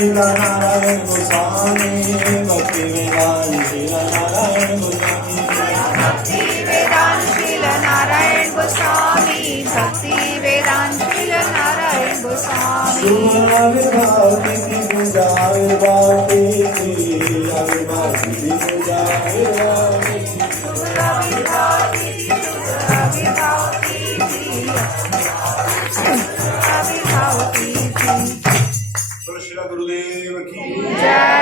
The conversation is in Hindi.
नारायण गोस्वामी भक्ति वेदांत शील नारायण गोस्वामी भक्ति वेदांत शील नारायण गोस्वामी भक्ति वेदांत शील नारायण गोस्वामी आविर्भाव तिथि पूजा आविर्भाव तिथि आविर्भाव तिथि पूजा आविर्भाव तिथि आविर्भाव तिथि आविर्भाव तिथि श्री गुरुदेव की जय।